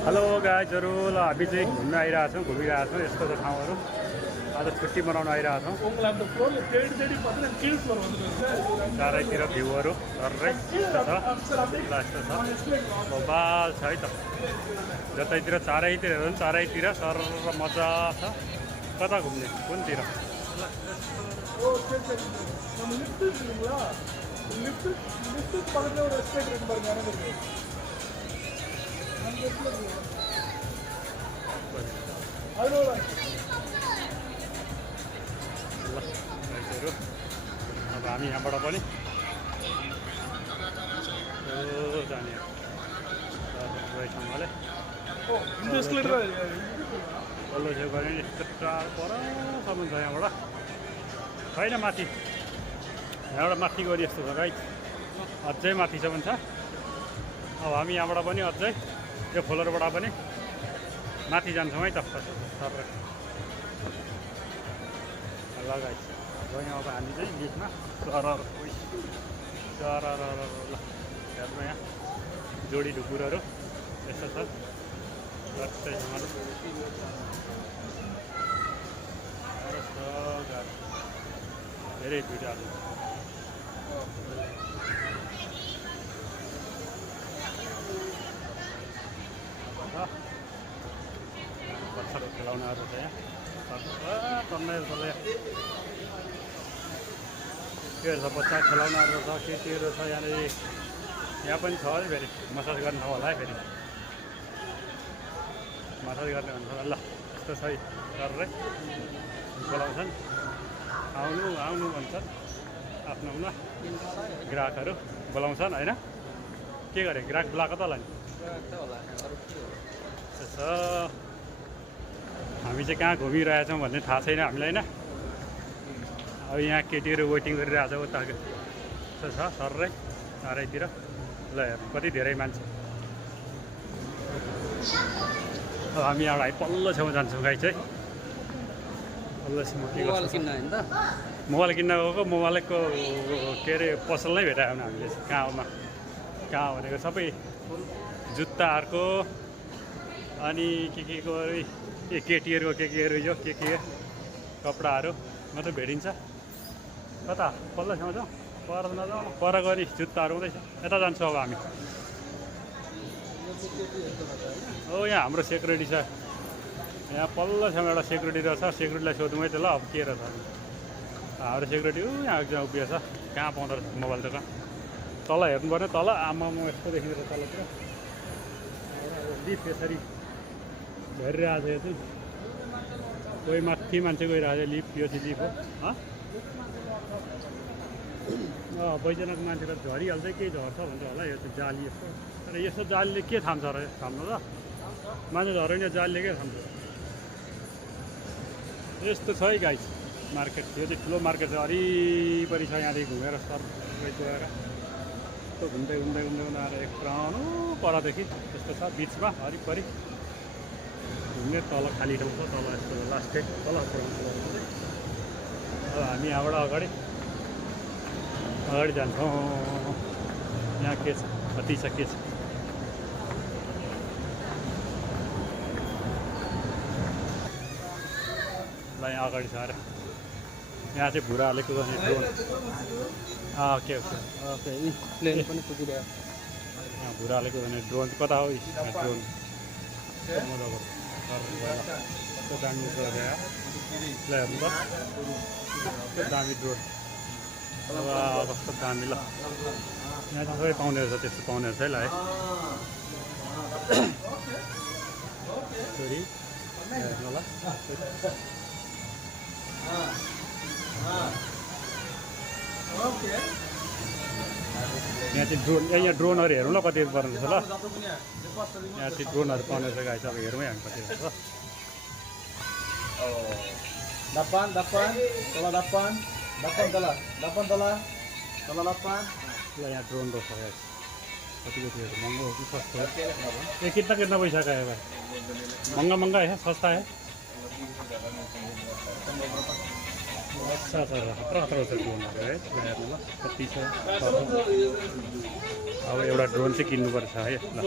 Hello गाइजहरू, ल हामी चाहिँ घुम्न आइरहेछौँ, घुमिरहेछौँ। यस्तो छ ठाउँहरू। आज छुट्टी मनाउन आइरहेछौँ। चारैतिर भ्यूहरू सर्रै यस्तो छ। ल यस्तो छ, बबाल छ है त। जतैतिर चारैतिर हेरौँ, चारैतिर सर मजा छ। कता घुम्ने, कुनतिर? ल अब हामी यहाँबाट पनि जाने सँगले पल्लो छेउ गऱ्यो भने यस्तो टाढो परसम्म छ यहाँबाट। छैन माथि, यहाँबाट माथि गरी यस्तो छ गाइस, अझै माथिसम्म छ। अब हामी यहाँबाट पनि अझै यो फ्लोरबाट पनि माथि जान्छौँ है त सर। ल गाइस, गयौँ अब हामी चाहिँ लिफ्टमा। सर ल हेर्नु यहाँ जोडी ढुकुरहरू यस्तो छ। धेरै भिडियो पछाडि खेलाउनेहरू छ यहाँ। के छ बच्चा खेलाउनेहरू छ, केटीहरू छ यहाँनिर। यहाँ पनि छ है फेरि मसाज गर्ने ठाउँ होला है फेरि मसाज गर्ने भन्छ। ल यस्तो छ गरेरै बोलाउँछन्, आउनु आउनु भन्छन्। आफ्नो ग्राहकहरू बोलाउँछन् होइन। के गरे ग्राहक बोलाएको त होला नि। त्यसो हामी चाहिँ कहाँ घुमिरहेछौँ भन्ने थाहा छैन हामीलाई होइन। अब यहाँ केटीहरू वेटिङ गरिरहेछ उता। यस्तो छ सर्रै चारैतिर। ल हेर्नु कति धेरै मान्छे। अब हामी यहाँबाट पल्लो छेउमा जान्छौँ गाई चाहिँ। पल्लो छेउमा के गर्छ मोबाइल किन्न गएको। मोबाइलको के अरे पसल नै भेटायो भने हामीले कहाँ भनेको सबै जुत्ताहरूको अनि के को केटीहरूको केहरू यो के कपडाहरू मात्रै भेटिन्छ। कता पल्लो छेउमा जाउँ, पर नजाउँ, पर गरी जुत्ताहरू हुँदैछ। यता जान्छौँ अब हामी। हो यहाँ हाम्रो सेक्युरिटी छ, यहाँ पल्लो छेउमा एउटा सेक्युरिटी रहेछ। सेक्युरिटीलाई सोधौँ है त ल अब के रहेछ। हाम्रो सेक्युरिटी यहाँ एकजना उभिएको छ। कहाँ पाउँदो रहेछ मोबाइल दोकान? तल हेर्नु पर्ने, तल आमामा यस्तो देखिँदो तलतिर लिफ्ट यसरी भरिरहेको छ। यो चाहिँ कोही माथि मान्छे गइरहेको छ। लिफ्ट यो चाहिँ लिफ्ट हो। बैजनाको मान्छे त झरिहाल्छ, केही झर्छ भन्छ होला। यो चाहिँ जाली यस्तो, तर यस्तो जालीले के थाम्छ र थाम्नु त? मान्छे झऱ्यो भने जालीले के थाम्छ? यस्तो छ है गाइस मार्केट। यो चाहिँ ठुलो मार्केट छ, वरिपरि छ। यहाँदेखि घुमेर सर गएर यस्तो घुम्दै आएर एक पुरानो परदेखि यस्तो छ बिचमा वरिपरि घुम्ने। तल खाली ठाउँ छ, तल यस्तो लास्टै तल पुरानो। अब हामी यहाँबाट अगाडि जान्छौँ। यहाँ के छ, कति छ, के छ। ल यहाँ अगाडि छ अरे। यहाँ चाहिँ भुरा हालेको गर्ने drone. Okay okay okay plane पनि पुगिरहेको। यहाँ भुरा हालेको भने ड्रोन कता हो? ड्रोन कस्तो दामी ड्रोन यहाँ। ल हेर्नु त कस्तो दामी ड्रोन। अब कस्तो दामी। ल यहाँ चाहिँ सबै पाउने रहेछ, त्यस्तो पाउने रहेछ है। ल है छोरी हेर्नु ल। यहाँ चाहिँ ड्रोन, यहाँ ड्रोनहरू हेरौँ ल कति पर्ने रहेछ। ल यहाँ चाहिँ ड्रोनहरू पाउने रहेछ गाइस। अब हेरौँ है हामी कति रहेछ। Dapan, dapan. ल यहाँ ड्रोन रहेछ गाइस। कतिको थियो महँगो हो कि सस्तो हो? ये कितना पैसा का है भाई? महंगा है, सस्ता है? अच्छा खतरा रहेछ ड्रोनहरू है। हेर्नु ल कति छ। अब एउटा ड्रोन चाहिँ किन्नुपर्छ है। ल